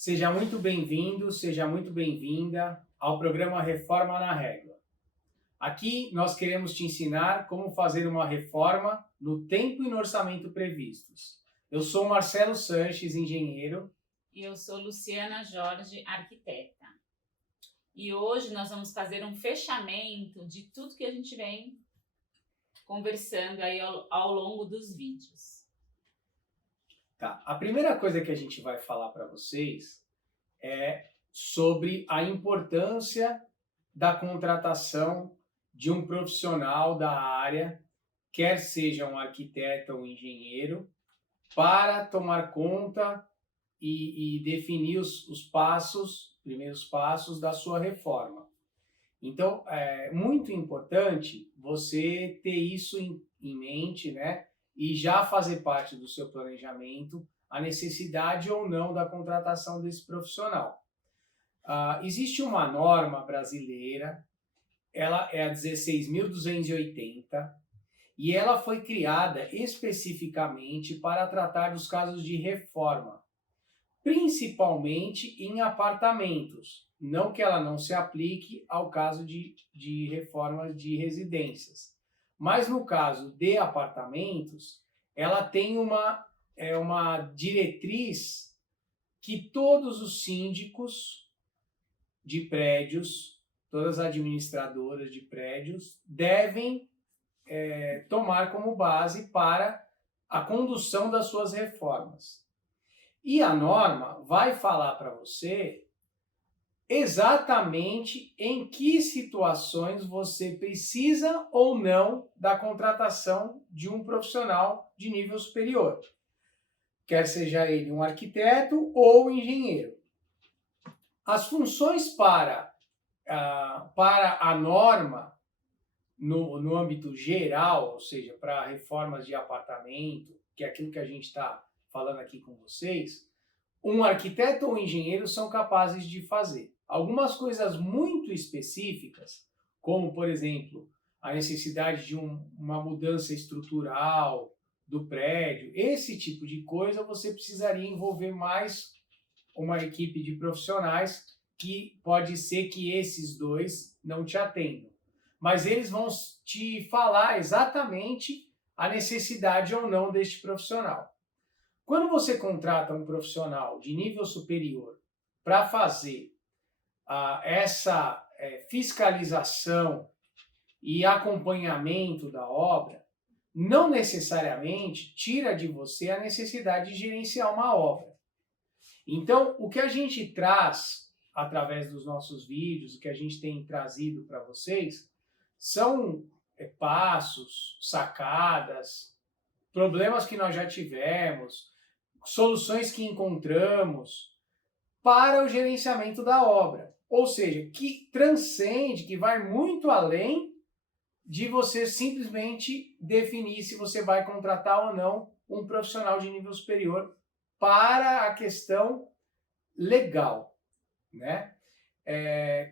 Seja muito bem-vindo, seja muito bem-vinda ao programa Reforma na Régua. Aqui nós queremos te ensinar como fazer uma reforma no tempo e no orçamento previstos. Eu sou Marcelo Sanches, engenheiro. E eu sou Luciana Jorge, arquiteta. E hoje nós vamos fazer um fechamento de tudo que a gente vem conversando aí ao longo dos vídeos. Tá. A primeira coisa que a gente vai falar para vocês é sobre a importância da contratação de um profissional da área, quer seja um arquiteto ou um engenheiro, para tomar conta e definir os primeiros passos da sua reforma. Então, é muito importante você ter isso em mente, né? E já fazer parte do seu planejamento a necessidade ou não da contratação desse profissional. Existe uma norma brasileira, ela é a 16.280, e ela foi criada especificamente para tratar dos casos de reforma, principalmente em apartamentos. Não que ela não se aplique ao caso de reformas de residências, mas no caso de apartamentos, ela tem uma diretriz que todos os síndicos de prédios, todas as administradoras de prédios devem tomar como base para a condução das suas reformas. E a norma vai falar para você exatamente em que situações você precisa ou não da contratação de um profissional de nível superior, quer seja ele um arquiteto ou engenheiro. As funções para a norma no âmbito geral, ou seja, para reformas de apartamento, que é aquilo que a gente está falando aqui com vocês, um arquiteto ou engenheiro são capazes de fazer. Algumas coisas muito específicas, como, por exemplo, a necessidade de uma mudança estrutural do prédio, esse tipo de coisa você precisaria envolver mais uma equipe de profissionais, que pode ser que esses dois não te atendam. Mas eles vão te falar exatamente a necessidade ou não deste profissional. Quando você contrata um profissional de nível superior para fazer essa fiscalização e acompanhamento da obra, não necessariamente tira de você a necessidade de gerenciar uma obra. Então, o que a gente traz através dos nossos vídeos, o que a gente tem trazido para vocês, são passos, sacadas, problemas que nós já tivemos, soluções que encontramos para o gerenciamento da obra. Ou seja, que transcende, que vai muito além de você simplesmente definir se você vai contratar ou não um profissional de nível superior para a questão legal, né?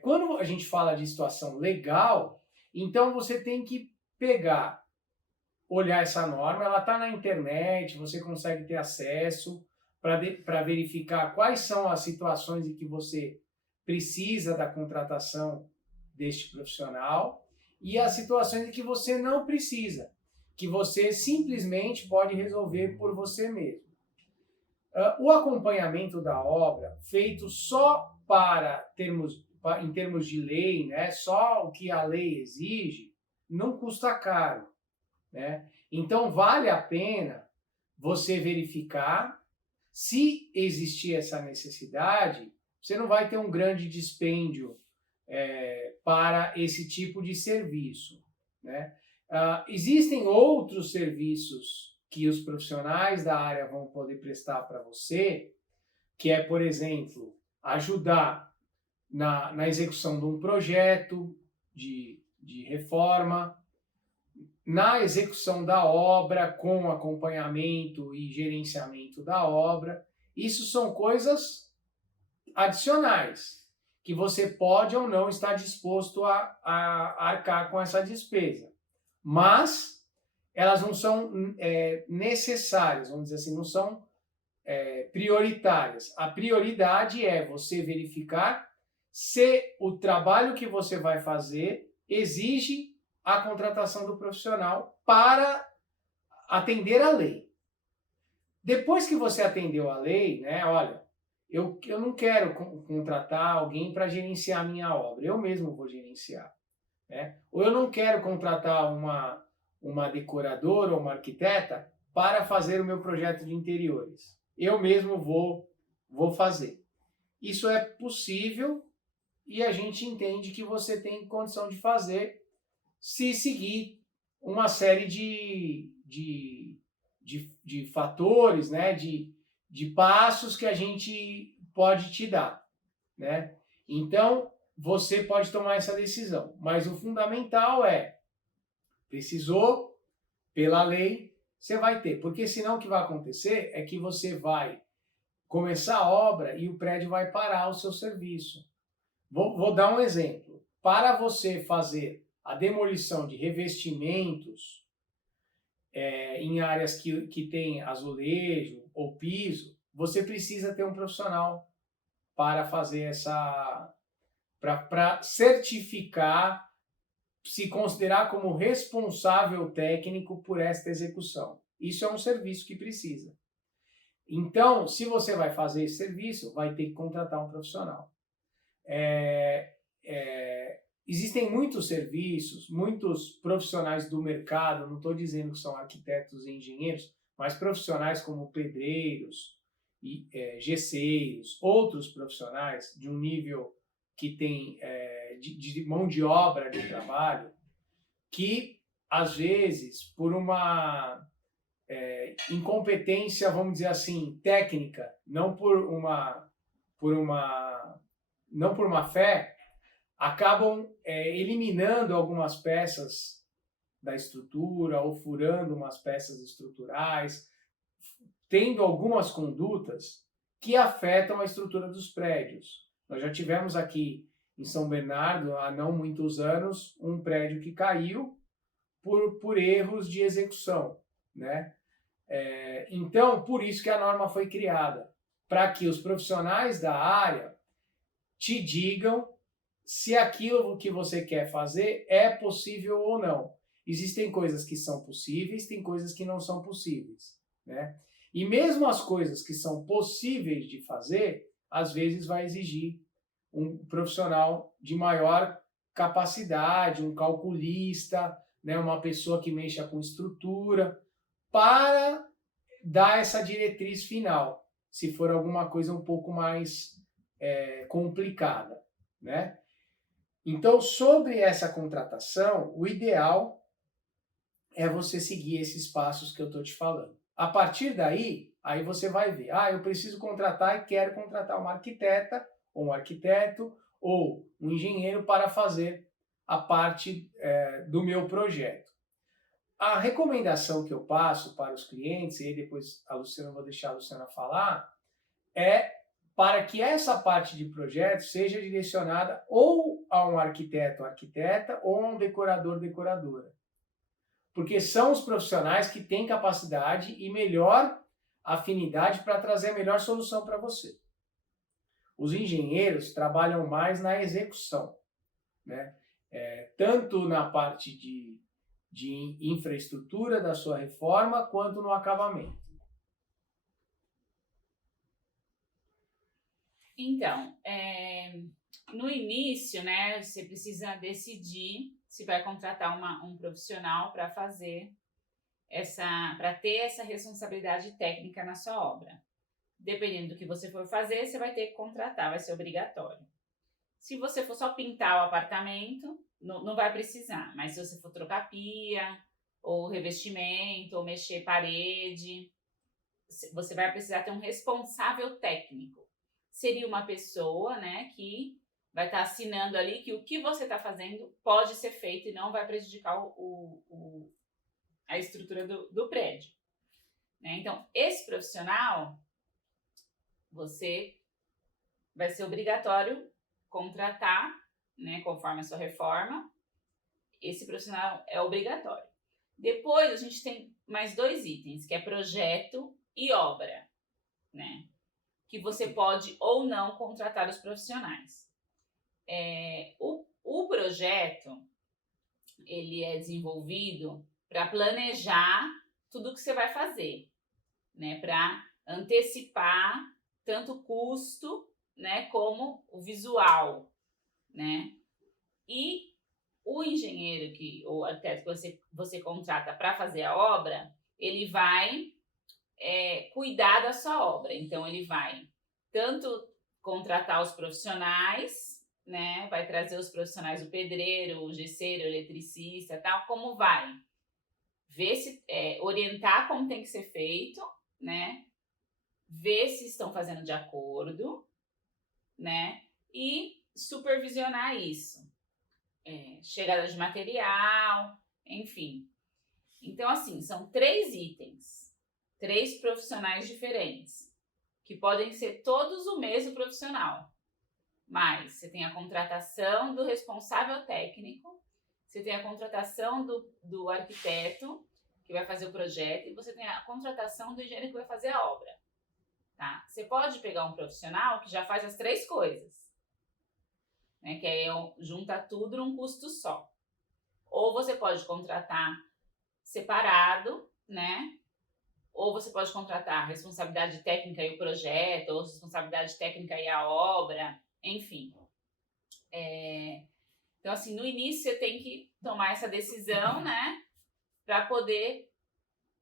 Quando a gente fala de situação legal, então você tem que olhar essa norma, ela está na internet, você consegue ter acesso para verificar quais são as situações em que você precisa da contratação deste profissional e as situações em que você não precisa, que você simplesmente pode resolver por você mesmo. O acompanhamento da obra, feito só em termos de lei, né, só o que a lei exige, não custa caro, né? Então vale a pena você verificar se existir essa necessidade. Você não vai ter um grande dispêndio para esse tipo de serviço, né? Existem outros serviços que os profissionais da área vão poder prestar para você, que é, por exemplo, ajudar na execução de um projeto de reforma, na execução da obra, com acompanhamento e gerenciamento da obra. Isso são coisas adicionais, que você pode ou não estar disposto a arcar com essa despesa. Mas elas não são necessárias, vamos dizer assim, não são prioritárias. A prioridade é você verificar se o trabalho que você vai fazer exige a contratação do profissional para atender à lei. Depois que você atendeu a lei, né, olha, eu não quero contratar alguém para gerenciar a minha obra, eu mesmo vou gerenciar. Né? Ou eu não quero contratar uma decoradora ou uma arquiteta para fazer o meu projeto de interiores. Eu mesmo vou fazer. Isso é possível e a gente entende que você tem condição de fazer se seguir uma série de fatores, né? de passos que a gente pode te dar. Né? Então, você pode tomar essa decisão. Mas o fundamental é, precisou, pela lei, você vai ter. Porque senão o que vai acontecer é que você vai começar a obra e o prédio vai parar o seu serviço. Vou dar um exemplo. Para você fazer a demolição de revestimentos em áreas que tem azulejo ou piso, você precisa ter um profissional para fazer essa... para certificar, se considerar como responsável técnico por esta execução. Isso é um serviço que precisa. Então, se você vai fazer esse serviço, vai ter que contratar um profissional. Existem muitos serviços, muitos profissionais do mercado, não estou dizendo que são arquitetos e engenheiros, mas profissionais como pedreiros, gesseiros, outros profissionais de um nível que tem de mão de obra de trabalho, que às vezes por uma incompetência, vamos dizer assim, técnica, não por uma fé, acabam eliminando algumas peças da estrutura ou furando umas peças estruturais, tendo algumas condutas que afetam a estrutura dos prédios. Nós já tivemos aqui em São Bernardo, há não muitos anos, um prédio que caiu por erros de execução. Né? Então, por isso que a norma foi criada, para que os profissionais da área te digam se aquilo que você quer fazer é possível ou não. Existem coisas que são possíveis, tem coisas que não são possíveis. Né? E mesmo as coisas que são possíveis de fazer, às vezes vai exigir um profissional de maior capacidade, um calculista, né? Uma pessoa que mexa com estrutura, para dar essa diretriz final, se for alguma coisa um pouco mais complicada. Né? Então, sobre essa contratação, o ideal é você seguir esses passos que eu estou te falando. A partir daí, aí você vai ver, eu preciso contratar e quero contratar uma arquiteta, ou um arquiteto, ou um engenheiro para fazer a parte do meu projeto. A recomendação que eu passo para os clientes, e aí depois vou deixar a Luciana falar, é para que essa parte de projeto seja direcionada ou a um arquiteto, arquiteta, ou a um decorador, decoradora. Porque são os profissionais que têm capacidade e melhor afinidade para trazer a melhor solução para você. Os engenheiros trabalham mais na execução, né? Tanto na parte de infraestrutura da sua reforma, quanto no acabamento. Então, no início, né, você precisa decidir se vai contratar um profissional para ter essa responsabilidade técnica na sua obra. Dependendo do que você for fazer, você vai ter que contratar, vai ser obrigatório. Se você for só pintar o apartamento, não vai precisar, mas se você for trocar pia, ou revestimento, ou mexer parede, você vai precisar ter um responsável técnico. Seria uma pessoa, né, que vai estar assinando ali que o que você está fazendo pode ser feito e não vai prejudicar a estrutura do prédio. Né? Então, esse profissional, você vai ser obrigatório contratar, né, conforme a sua reforma. Esse profissional é obrigatório. Depois, a gente tem mais 2 itens, que é projeto e obra. né? Que você pode ou não contratar os profissionais. O projeto, ele é desenvolvido para planejar tudo que você vai fazer, né? Para antecipar tanto o custo, né, como o visual, né? E o engenheiro ou arquiteto que você contrata para fazer a obra, ele vai cuidar da sua obra. Então, ele vai tanto contratar os profissionais, né? Vai trazer os profissionais, o pedreiro, o gesseiro, o eletricista, tal, como vai ver se orientar como tem que ser feito, né? Ver se estão fazendo de acordo, né? E supervisionar isso. Chegada de material, enfim. Então, assim, são 3 itens, 3 profissionais diferentes, que podem ser todos o mesmo profissional. Mas você tem a contratação do responsável técnico, você tem a contratação do arquiteto, que vai fazer o projeto, e você tem a contratação do engenheiro que vai fazer a obra. Tá? Você pode pegar um profissional que já faz as 3 coisas, né? Que aí junta tudo num custo só. Ou você pode contratar separado, né? Ou você pode contratar a responsabilidade técnica e o projeto, ou responsabilidade técnica e a obra, enfim. Então, assim, no início você tem que tomar essa decisão, né? Para poder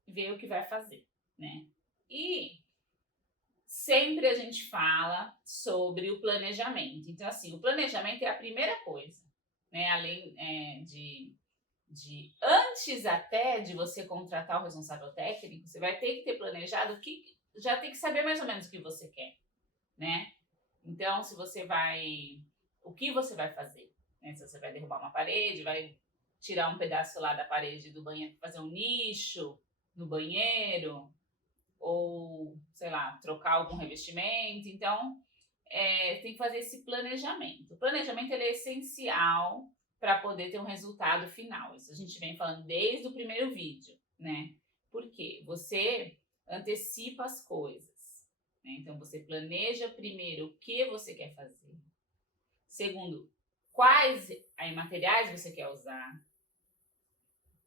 ver o que vai fazer, né? E sempre a gente fala sobre o planejamento. Então, assim, o planejamento é a primeira coisa, né? Além antes até de você contratar o responsável técnico, você vai ter que ter planejado já tem que saber mais ou menos o que você quer, né? Então, o que você vai fazer, né? Se você vai derrubar uma parede, vai tirar um pedaço lá da parede do banheiro, fazer um nicho no banheiro, ou, sei lá, trocar algum revestimento. Então, tem que fazer esse planejamento. O planejamento ele é essencial para poder ter um resultado final. Isso a gente vem falando desde o primeiro vídeo, né? Porque você antecipa as coisas, né? Então, você planeja primeiro o que você quer fazer. Segundo, quais materiais você quer usar,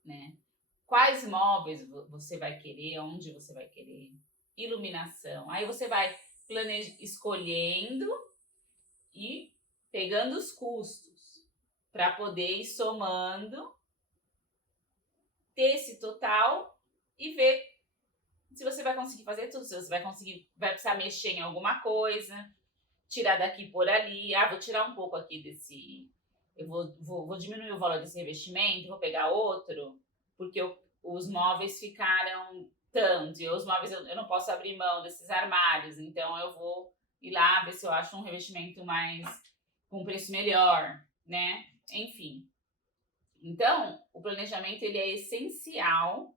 né? Quais móveis você vai querer, onde você vai querer, iluminação. Aí você vai escolhendo e pegando os custos para poder ir somando, ter esse total e ver se você vai conseguir fazer tudo, se você vai precisar mexer em alguma coisa, tirar daqui e pôr ali. Vou tirar um pouco aqui desse... Eu vou diminuir o valor desse revestimento, vou pegar outro, porque os móveis ficaram tanto, e os móveis eu não posso abrir mão desses armários, então eu vou ir lá ver se eu acho um revestimento com preço melhor, né? Enfim. Então, o planejamento ele é essencial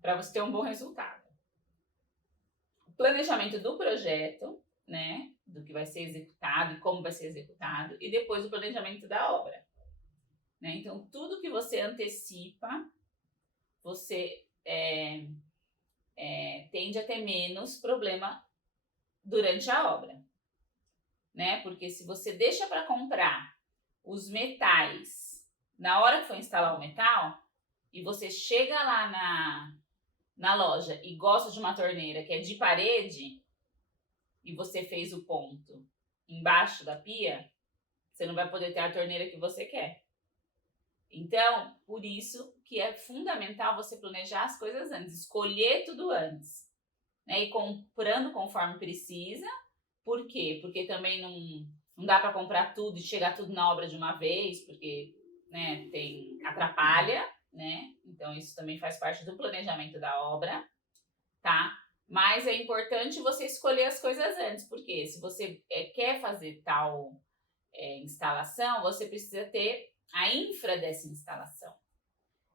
para você ter um bom resultado. O planejamento do projeto, né? Do que vai ser executado e como vai ser executado, e depois o planejamento da obra, né? Então, tudo que você antecipa, você tende a ter menos problema durante a obra, né? Porque se você deixa para comprar os metais na hora que for instalar o metal, e você chega lá na loja e gosta de uma torneira que é de parede, e você fez o ponto embaixo da pia, você não vai poder ter a torneira que você quer. Então, por isso que é fundamental você planejar as coisas antes, escolher tudo antes, né? E comprando conforme precisa. Por quê? Porque também não dá para comprar tudo e chegar tudo na obra de uma vez, porque, né, atrapalha, né? Então, isso também faz parte do planejamento da obra, tá? Mas é importante você escolher as coisas antes, porque se você quer fazer tal instalação, você precisa ter a infra dessa instalação.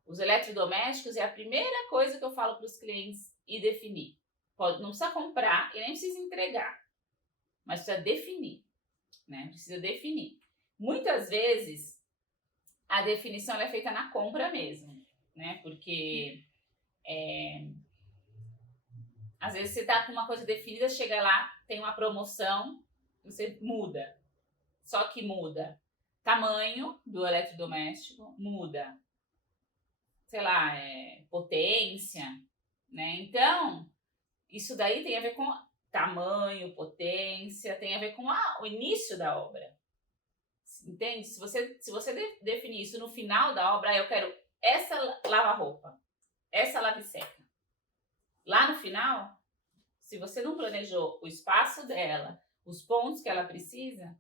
Os eletrodomésticos é a primeira coisa que eu falo para os clientes e definir. Não precisa comprar e nem precisa entregar, mas precisa definir, né? Precisa definir. Muitas vezes a definição é feita na compra mesmo, né? Porque Às vezes você tá com uma coisa definida, chega lá, tem uma promoção, você muda. Só que muda tamanho do eletrodoméstico, muda, sei lá, potência, né? Então, isso daí tem a ver com tamanho, potência, tem a ver com o início da obra. Entende? Se você definir isso no final da obra, eu quero essa lava-roupa, essa lave-seca. Lá no final, se você não planejou o espaço dela, os pontos que ela precisa,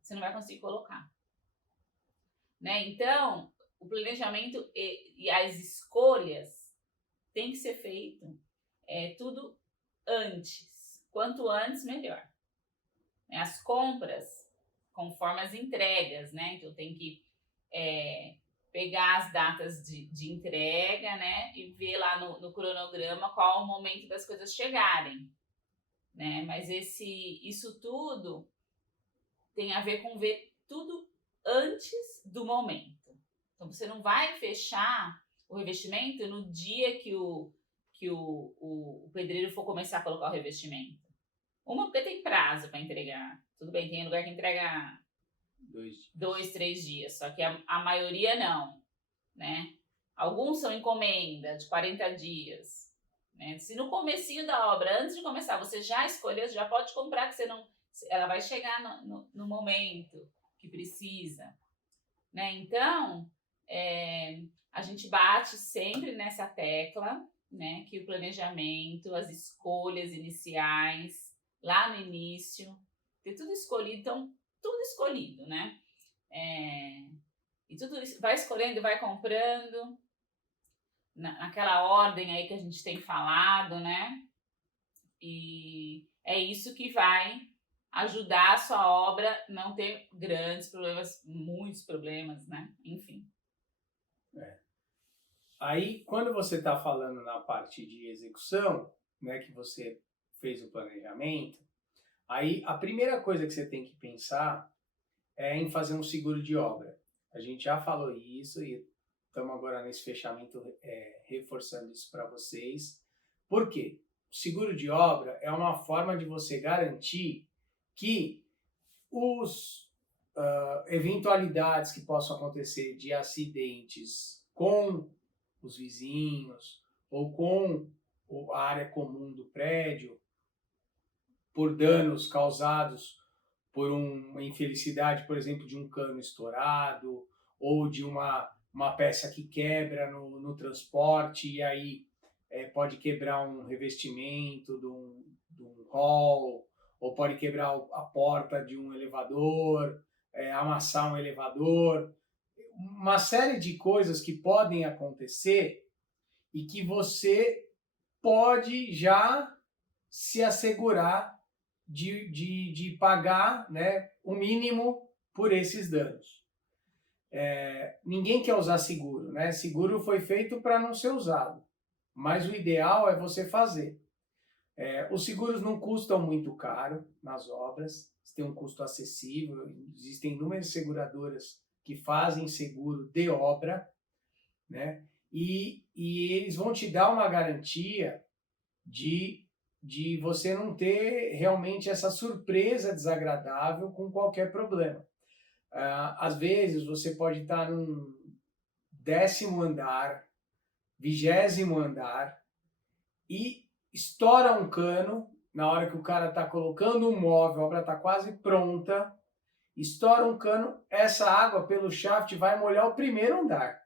você não vai conseguir colocar. Né? Então, o planejamento e as escolhas tem que ser feito tudo antes. Quanto antes, melhor. As compras, conforme as entregas, né? Então, tem que pegar as datas de entrega, né? E ver lá no cronograma qual o momento das coisas chegarem. Né? Mas isso tudo tem a ver com ver tudo antes do momento. Então, você não vai fechar o revestimento no dia que o pedreiro for começar a colocar o revestimento. Uma, porque tem prazo para entregar. Tudo bem, tem lugar que entrega 2, 3 dias, só que a maioria não, né? Alguns são encomenda de 40 dias. Né? Se no comecinho da obra, antes de começar, você já escolheu, você já pode comprar, que ela vai chegar no momento que precisa. Né? Então, a gente bate sempre nessa tecla, né, que o planejamento, as escolhas iniciais, lá no início, ter tudo escolhido, então, tudo escolhido, né? E tudo isso, vai escolhendo, vai comprando, naquela ordem aí que a gente tem falado, né? E é isso que vai ajudar a sua obra não ter grandes problemas, muitos problemas, né? Enfim. Aí, quando você está falando na parte de execução, né, que você fez o planejamento, aí a primeira coisa que você tem que pensar é em fazer um seguro de obra. A gente já falou isso e estamos agora nesse fechamento reforçando isso para vocês. Por quê? O seguro de obra é uma forma de você garantir que os eventualidades que possam acontecer de acidentes com os vizinhos ou com a área comum do prédio, por danos causados por uma infelicidade, por exemplo, de um cano estourado ou de uma peça que quebra no transporte e aí pode quebrar um revestimento de um hall, ou pode quebrar a porta de um elevador, amassar um elevador, uma série de coisas que podem acontecer e que você pode já se assegurar de pagar, né, o mínimo por esses danos. Ninguém quer usar seguro, né? Seguro foi feito para não ser usado, mas o ideal é você fazer. Os seguros não custam muito caro nas obras, tem um custo acessível, existem inúmeras seguradoras que fazem seguro de obra, né? E eles vão te dar uma garantia de você não ter realmente essa surpresa desagradável com qualquer problema. Às vezes você pode estar num 10º andar, 20º andar e estoura um cano na hora que o cara está colocando um móvel, a obra está quase pronta, estoura um cano, essa água pelo shaft vai molhar o 1º andar.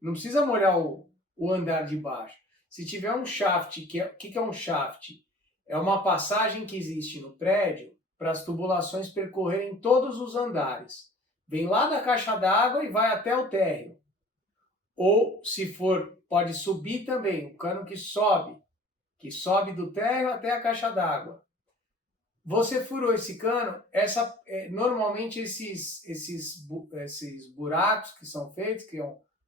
Não precisa molhar o andar de baixo. Se tiver um shaft, o que é um shaft? É uma passagem que existe no prédio para as tubulações percorrerem todos os andares. Vem lá da caixa d'água e vai até o térreo. Ou, se for, pode subir também, um cano que sobe do térreo até a caixa d'água. Você furou esse cano, normalmente esses buracos que são feitos, que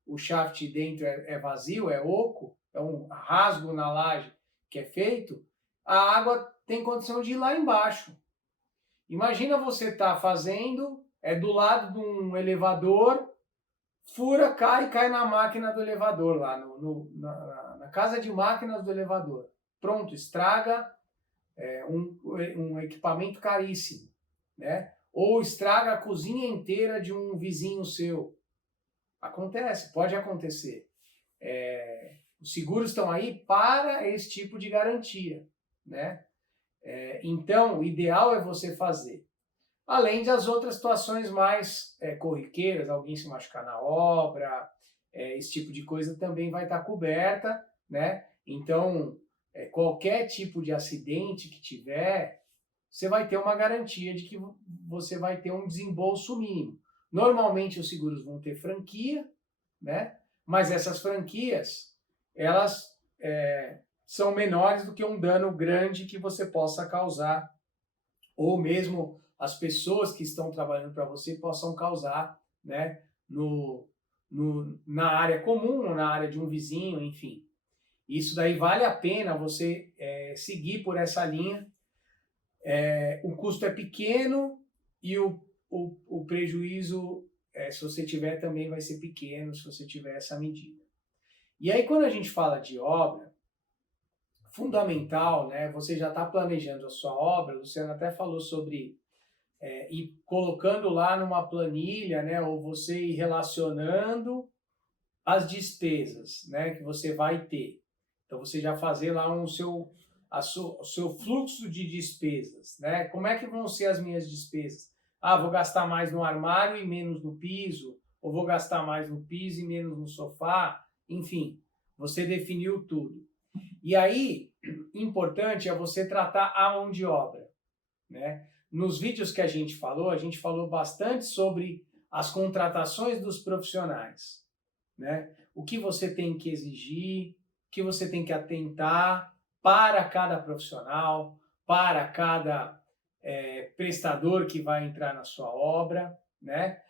o shaft dentro é vazio, é oco, é um rasgo na laje que é feito, a água tem condição de ir lá embaixo. Imagina você estar fazendo, do lado de um elevador, fura, cai na máquina do elevador, lá na casa de máquinas do elevador. pronto, estraga um equipamento caríssimo, né? Ou estraga a cozinha inteira de um vizinho seu. Acontece, pode acontecer. Os seguros estão aí para esse tipo de garantia, né? Então, o ideal é você fazer. Além das outras situações mais corriqueiras, alguém se machucar na obra, esse tipo de coisa também vai estar coberta, né? Então, qualquer tipo de acidente que tiver, você vai ter uma garantia de que você vai ter um desembolso mínimo. Normalmente os seguros vão ter franquia, né? Mas essas franquias, elas são menores do que um dano grande que você possa causar, ou mesmo as pessoas que estão trabalhando para você possam causar, né? Na área comum, na área de um vizinho, enfim. Isso daí vale a pena você seguir por essa linha. O custo é pequeno e o prejuízo, se você tiver, também vai ser pequeno, se você tiver essa medida. E aí, quando a gente fala de obra, fundamental, né? Você já está planejando a sua obra, o Luciano até falou sobre ir colocando lá numa planilha, né? Ou você ir relacionando as despesas, né? Que você vai ter. Então, você já fazer lá o seu fluxo de despesas, né? Como é que vão ser as minhas despesas? Vou gastar mais no armário e menos no piso, ou vou gastar mais no piso e menos no sofá, enfim, você definiu tudo. E aí, importante é você tratar a mão de obra, né? Nos vídeos que a gente falou bastante sobre as contratações dos profissionais, né? O que você tem que exigir, o que você tem que atentar para cada profissional, para cada prestador que vai entrar na sua obra, né?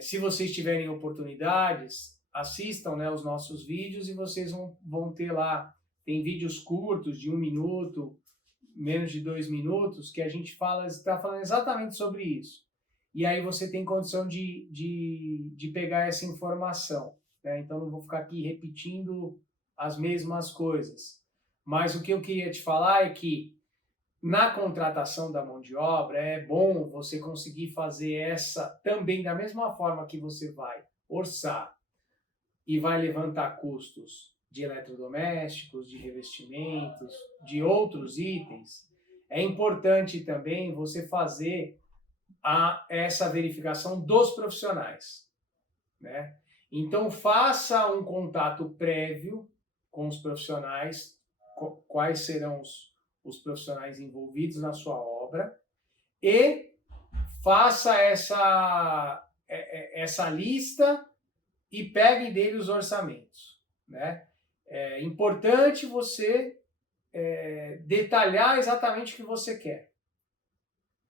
Se vocês tiverem oportunidades, assistam, né, os nossos vídeos e vocês vão ter lá, tem vídeos curtos de 1 minuto, menos de 2 minutos, que a gente está falando exatamente sobre isso. E aí você tem condição de pegar essa informação, né? Então não vou ficar aqui repetindo as mesmas coisas. Mas o que eu queria te falar é que na contratação da mão de obra é bom você conseguir fazer essa também da mesma forma que você vai orçar e vai levantar custos de eletrodomésticos, de revestimentos, de outros itens. É importante também você fazer essa verificação dos profissionais, né? Então faça um contato prévio com os profissionais, quais serão os profissionais envolvidos na sua obra, e faça essa lista e pegue dele os orçamentos, né? É importante você detalhar exatamente o que você quer,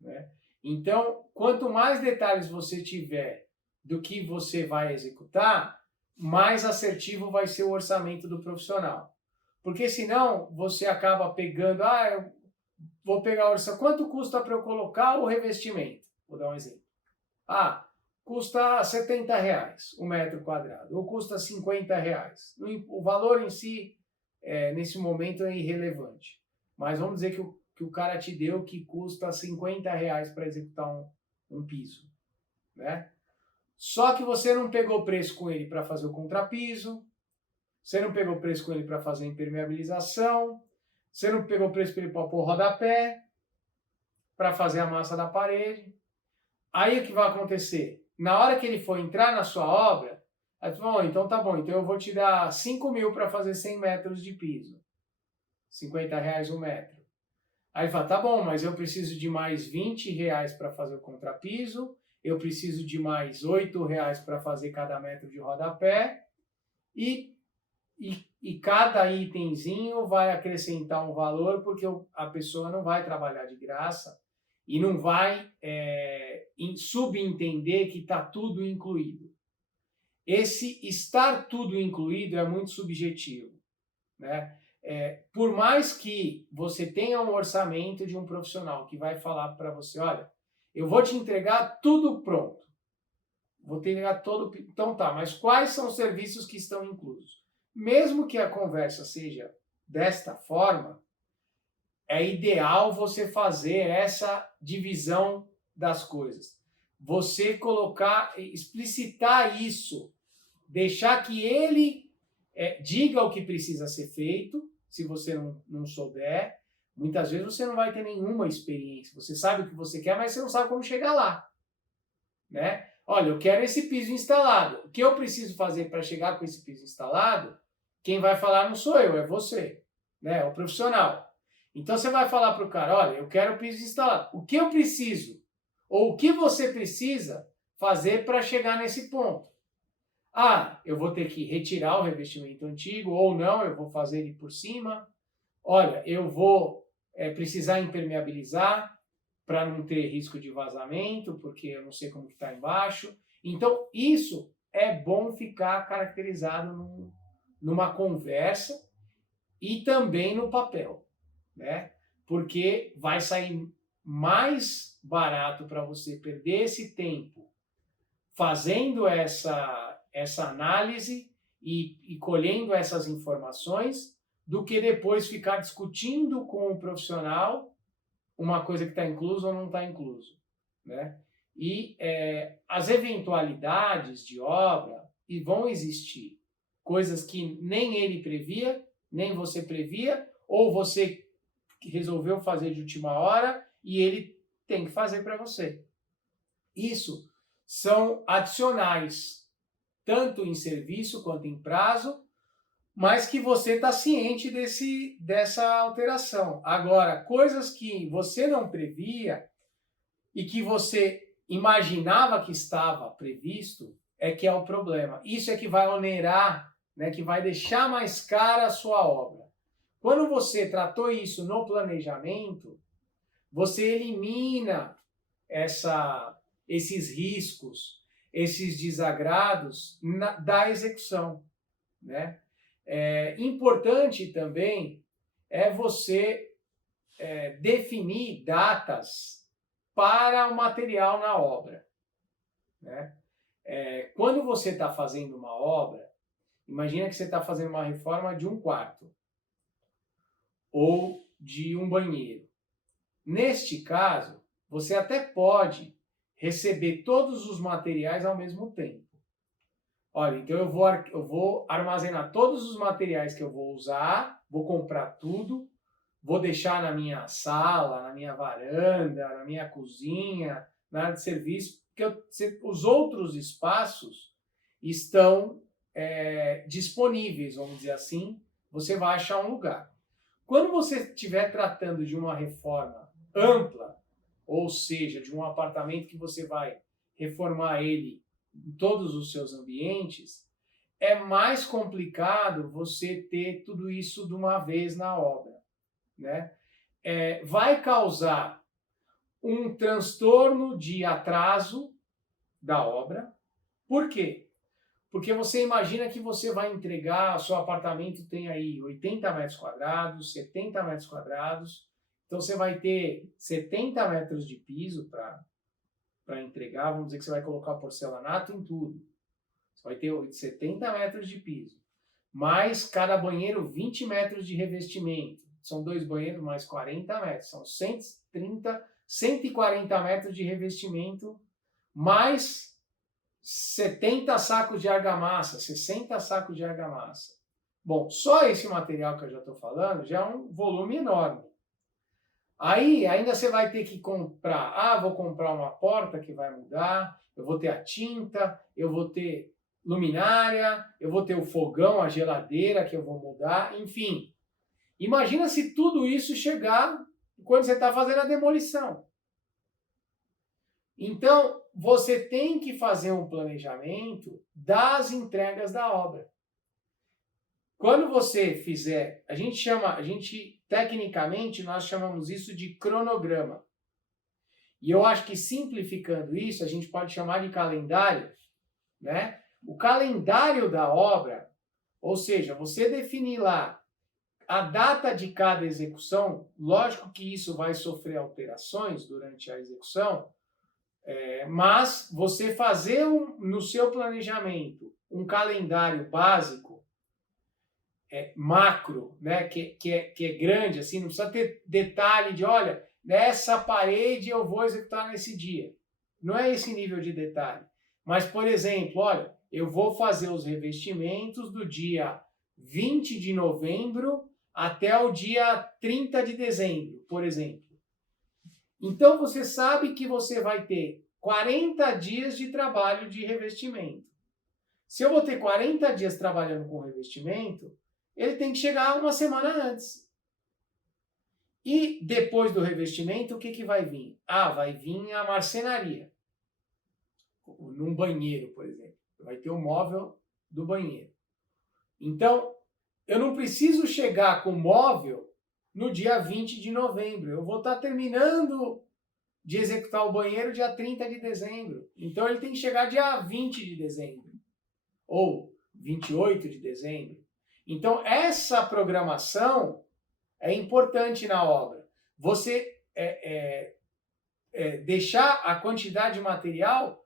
né? Então, quanto mais detalhes você tiver do que você vai executar, mais assertivo vai ser o orçamento do profissional. Porque senão você acaba pegando, eu vou pegar o orçamento, quanto custa para eu colocar o revestimento? Vou dar um exemplo. Custa R$70 o metro quadrado, ou custa R$50. O valor em si, nesse momento, é irrelevante. Mas vamos dizer que o cara te deu que custa R$50 para executar um piso, né? Só que você não pegou preço com ele para fazer o contrapiso, você não pegou preço com ele para fazer a impermeabilização, você não pegou preço com ele para pôr rodapé, para fazer a massa da parede. Aí o que vai acontecer? Na hora que ele for entrar na sua obra, aí tu fala, então tá bom, então eu vou te dar 5 mil para fazer 100 metros de piso. R$50 o metro. Aí ele fala, tá bom, mas eu preciso de mais R$20 para fazer o contrapiso, eu preciso de mais R$8 para fazer cada metro de rodapé, e cada itemzinho vai acrescentar um valor, porque a pessoa não vai trabalhar de graça e não vai subentender que está tudo incluído. Esse estar tudo incluído é muito subjetivo, né? Por mais que você tenha um orçamento de um profissional que vai falar para você, olha, eu vou te entregar tudo pronto, vou te entregar todo... Então tá, mas quais são os serviços que estão inclusos? Mesmo que a conversa seja desta forma, é ideal você fazer essa divisão das coisas. Você explicitar isso, deixar que ele diga o que precisa ser feito, se você não souber. Muitas vezes você não vai ter nenhuma experiência. Você sabe o que você quer, mas você não sabe como chegar lá, né? Olha, eu quero esse piso instalado. O que eu preciso fazer para chegar com esse piso instalado? Quem vai falar não sou eu, é você, né? É o profissional. Então você vai falar para o cara, olha, eu quero o piso instalado. O que eu preciso? Ou o que você precisa fazer para chegar nesse ponto? Ah, eu vou ter que retirar o revestimento antigo, ou não, eu vou fazer ele por cima. Olha, eu vou precisar impermeabilizar para não ter risco de vazamento, porque eu não sei como está embaixo. Então, isso é bom ficar caracterizado numa conversa e também no papel, né? Porque vai sair mais barato para você perder esse tempo fazendo essa análise e colhendo essas informações do que depois ficar discutindo com o profissional uma coisa que está incluso ou não está incluso, né? E as eventualidades de obra e vão existir coisas que nem ele previa, nem você previa, ou você resolveu fazer de última hora e ele tem que fazer para você. Isso são adicionais, tanto em serviço quanto em prazo, mas que você está ciente dessa alteração. Agora, coisas que você não previa e que você imaginava que estava previsto, é que é o problema. Isso é que vai onerar, né, que vai deixar mais cara a sua obra. Quando você tratou isso no planejamento, você elimina esses riscos, esses desagrados da execução, né? Importante também é você definir datas para o material na obra, né? Quando você está fazendo uma obra, imagina que você está fazendo uma reforma de um quarto ou de um banheiro. Neste caso, você até pode receber todos os materiais ao mesmo tempo. Olha, então eu vou armazenar todos os materiais que eu vou usar, vou comprar tudo, vou deixar na minha sala, na minha varanda, na minha cozinha, na área de serviço, porque os outros espaços estão disponíveis, vamos dizer assim, você vai achar um lugar. Quando você estiver tratando de uma reforma ampla, ou seja, de um apartamento que você vai reformar ele em todos os seus ambientes, é mais complicado você ter tudo isso de uma vez na obra, né? Vai causar um transtorno de atraso da obra. Por quê? Porque você imagina que você vai entregar, o seu apartamento tem aí 80 metros quadrados, 70 metros quadrados, então você vai ter 70 metros de piso para entregar, vamos dizer que você vai colocar porcelanato em tudo. Você vai ter 70 metros de piso, mais cada banheiro 20 metros de revestimento. São 2 banheiros mais 40 metros, são 140 metros de revestimento, mais 70 sacos de argamassa, 60 sacos de argamassa. Bom, só esse material que eu já estou falando já é um volume enorme. Aí ainda você vai ter que comprar, vou comprar uma porta que vai mudar, eu vou ter a tinta, eu vou ter luminária, eu vou ter o fogão, a geladeira que eu vou mudar, enfim. Imagina se tudo isso chegar quando você está fazendo a demolição. Então, você tem que fazer um planejamento das entregas da obra. Quando você fizer, tecnicamente, nós chamamos isso de cronograma. E eu acho que simplificando isso, a gente pode chamar de calendário, né? O calendário da obra, ou seja, você definir lá a data de cada execução, lógico que isso vai sofrer alterações durante a execução, mas você fazer no seu planejamento um calendário básico macro, né? que é grande, assim, não precisa ter detalhe de, olha, nessa parede eu vou executar nesse dia. Não é esse nível de detalhe. Mas, por exemplo, olha, eu vou fazer os revestimentos do dia 20 de novembro até o dia 30 de dezembro, por exemplo. Então, você sabe que você vai ter 40 dias de trabalho de revestimento. Se eu vou ter 40 dias trabalhando com revestimento, ele tem que chegar uma semana antes. E depois do revestimento, o que vai vir? Vai vir a marcenaria. Num banheiro, por exemplo. Vai ter o móvel do banheiro. Então, eu não preciso chegar com o móvel no dia 20 de novembro. Eu vou estar terminando de executar o banheiro dia 30 de dezembro. Então, ele tem que chegar dia 20 de dezembro. Ou 28 de dezembro. Então, essa programação é importante na obra. Você deixar a quantidade de material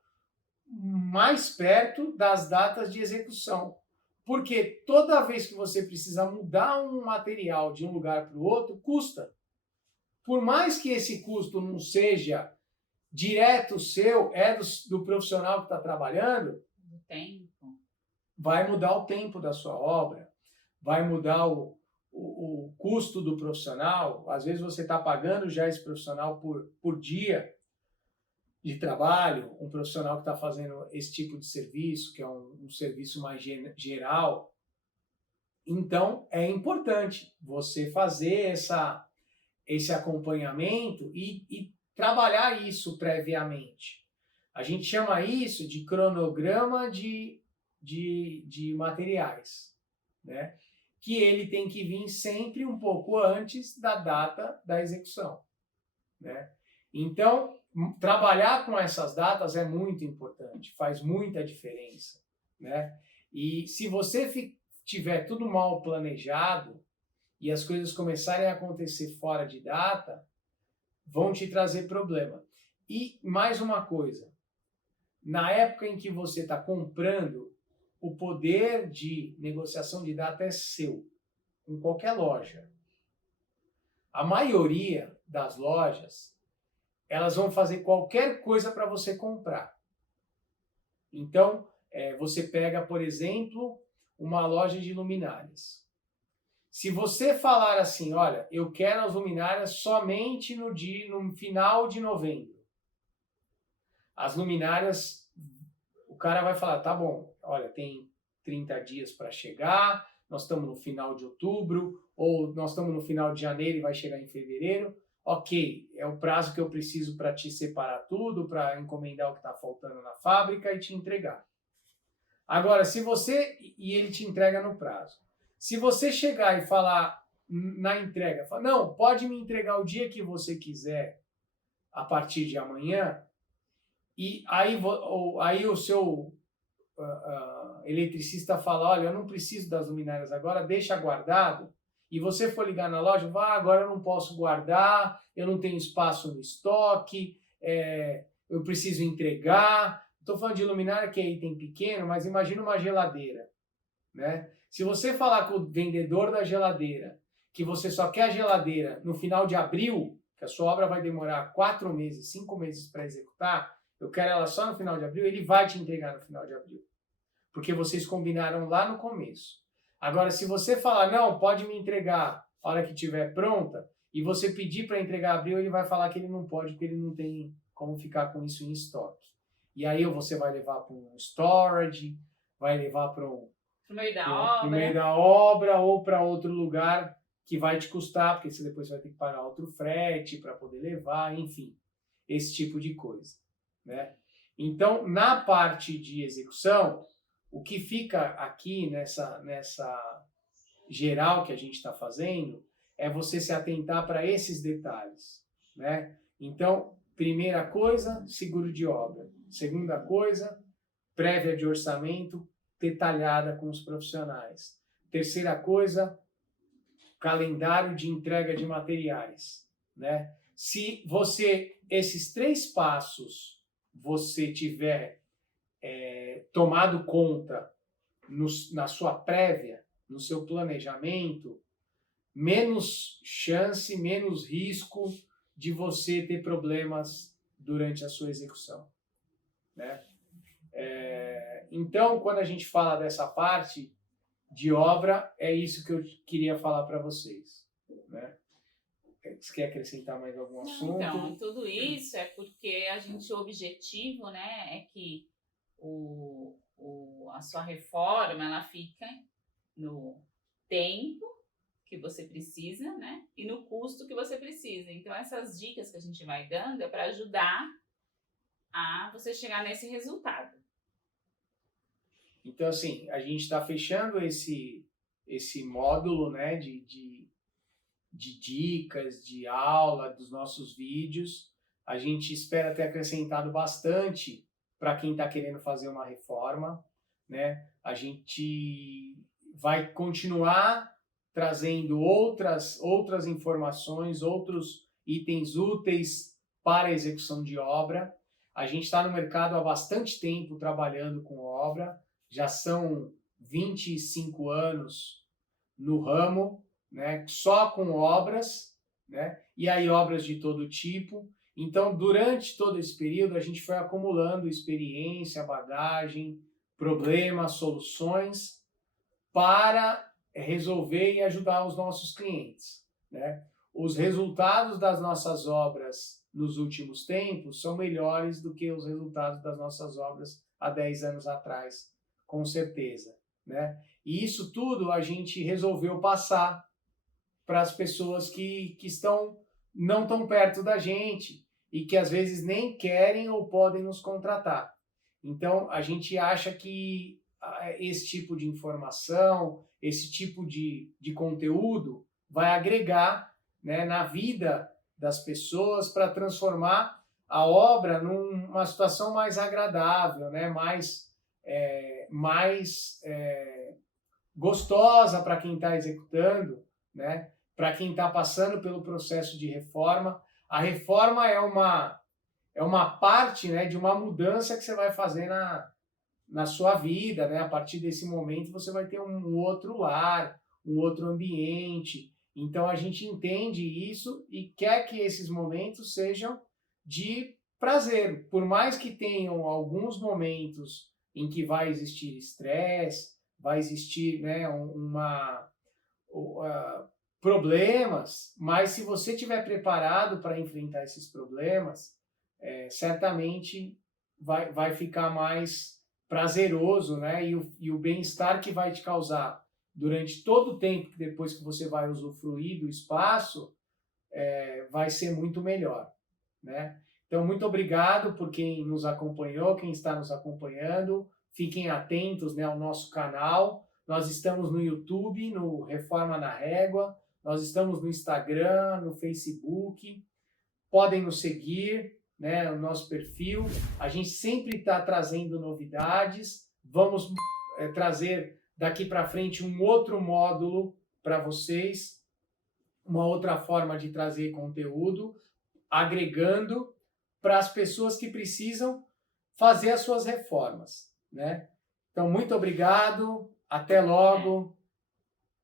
mais perto das datas de execução. Porque toda vez que você precisa mudar um material de um lugar para o outro, custa. Por mais que esse custo não seja direto seu, do profissional que está trabalhando, do tempo, vai mudar o tempo da sua obra, vai mudar o custo do profissional. Às vezes você está pagando já esse profissional por dia de trabalho, um profissional que está fazendo esse tipo de serviço, que é um serviço mais geral. Então, é importante você fazer esse acompanhamento e trabalhar isso previamente. A gente chama isso de cronograma de materiais, né? Que ele tem que vir sempre um pouco antes da data da execução, né? Então, trabalhar com essas datas é muito importante, faz muita diferença, né? E se você tiver tudo mal planejado e as coisas começarem a acontecer fora de data, vão te trazer problema. E mais uma coisa, na época em que você está comprando, o poder de negociação de data é seu, em qualquer loja. A maioria das lojas, elas vão fazer qualquer coisa para você comprar. Então, você pega, por exemplo, uma loja de luminárias. Se você falar assim, olha, eu quero as luminárias somente no final de novembro. As luminárias, o cara vai falar, tá bom, olha, tem 30 dias para chegar, nós estamos no final de outubro, ou nós estamos no final de janeiro e vai chegar em fevereiro. Ok, é o prazo que eu preciso para te separar tudo, para encomendar o que está faltando na fábrica e te entregar. Agora, e ele te entrega no prazo. Se você chegar e falar na entrega, não, pode me entregar o dia que você quiser, a partir de amanhã, e aí o seu eletricista fala, olha, eu não preciso das luminárias agora, deixa guardado, e você for ligar na loja, agora eu não posso guardar, eu não tenho espaço no estoque, eu preciso entregar. Estou falando de luminária que é item pequeno, mas imagina uma geladeira, né? Se você falar com o vendedor da geladeira que você só quer a geladeira no final de abril, que a sua obra vai demorar 4 meses, 5 meses para executar, eu quero ela só no final de abril, ele vai te entregar no final de abril. Porque vocês combinaram lá no começo. Agora, se você falar, não, pode me entregar a hora que estiver pronta, e você pedir para entregar abril, ele vai falar que ele não pode, porque ele não tem como ficar com isso em estoque. E aí você vai levar para um storage, vai levar para o meio da obra ou para outro lugar que vai te custar, porque você depois vai ter que pagar outro frete para poder levar, enfim, esse tipo de coisa, né? Então, na parte de execução, o que fica aqui nessa geral que a gente está fazendo é você se atentar para esses detalhes, né? Então, primeira coisa, seguro de obra. Segunda coisa, prévia de orçamento detalhada com os profissionais. Terceira coisa, calendário de entrega de materiais, né? Se esses 3 passos, você tiver tomado conta na sua prévia, no seu planejamento, menos chance, menos risco de você ter problemas durante a sua execução, né? Então, quando a gente fala dessa parte de obra, é isso que eu queria falar para vocês, né? Você quer acrescentar mais algum assunto? Então, tudo isso é porque o objetivo, né, é que a sua reforma, ela fica no tempo que você precisa, né, e no custo que você precisa. Então, essas dicas que a gente vai dando é para ajudar a você chegar nesse resultado. Então, assim, a gente está fechando esse módulo, né, de dicas, de aula, dos nossos vídeos. A gente espera ter acrescentado bastante para quem está querendo fazer uma reforma, né? A gente vai continuar trazendo outras informações, outros itens úteis para a execução de obra. A gente está no mercado há bastante tempo trabalhando com obra, já são 25 anos no ramo, né, só com obras, né, e aí obras de todo tipo. Então, durante todo esse período, a gente foi acumulando experiência, bagagem, problemas, soluções para resolver e ajudar os nossos clientes, né? Os resultados das nossas obras nos últimos tempos são melhores do que os resultados das nossas obras há 10 anos atrás, com certeza, né? E isso tudo a gente resolveu passar para as pessoas que não tão perto da gente e que às vezes nem querem ou podem nos contratar. Então, a gente acha que esse tipo de informação, esse tipo de conteúdo vai agregar, né, na vida das pessoas para transformar a obra numa situação mais agradável, né, mais gostosa para quem está executando, né, para quem está passando pelo processo de reforma. A reforma é uma parte, né, de uma mudança que você vai fazer na sua vida, né? A partir desse momento você vai ter um outro lar, um outro ambiente. Então a gente entende isso e quer que esses momentos sejam de prazer. Por mais que tenham alguns momentos em que vai existir estresse, vai existir, né, problemas, mas se você estiver preparado para enfrentar esses problemas, certamente vai ficar mais prazeroso, né? E o bem-estar que vai te causar durante todo o tempo depois que você vai usufruir do espaço vai ser muito melhor, né? Então, muito obrigado por quem nos acompanhou, quem está nos acompanhando. Fiquem atentos, né, ao nosso canal. Nós estamos no YouTube, no Reforma na Régua. Nós estamos no Instagram, no Facebook. Podem nos seguir, né, o nosso perfil. A gente sempre está trazendo novidades. Vamos trazer daqui para frente um outro módulo para vocês, uma outra forma de trazer conteúdo, agregando para as pessoas que precisam fazer as suas reformas, né? Então, muito obrigado, até logo.